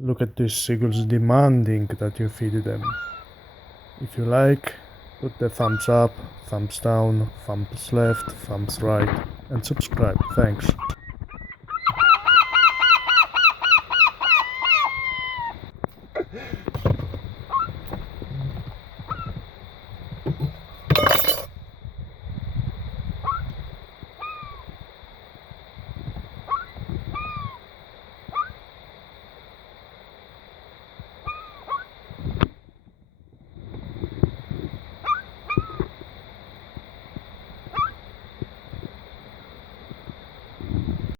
Look at these seagulls demanding that you feed them. If you like, put the thumbs up, thumbs down, thumbs left, thumbs right, and subscribe. Thanks.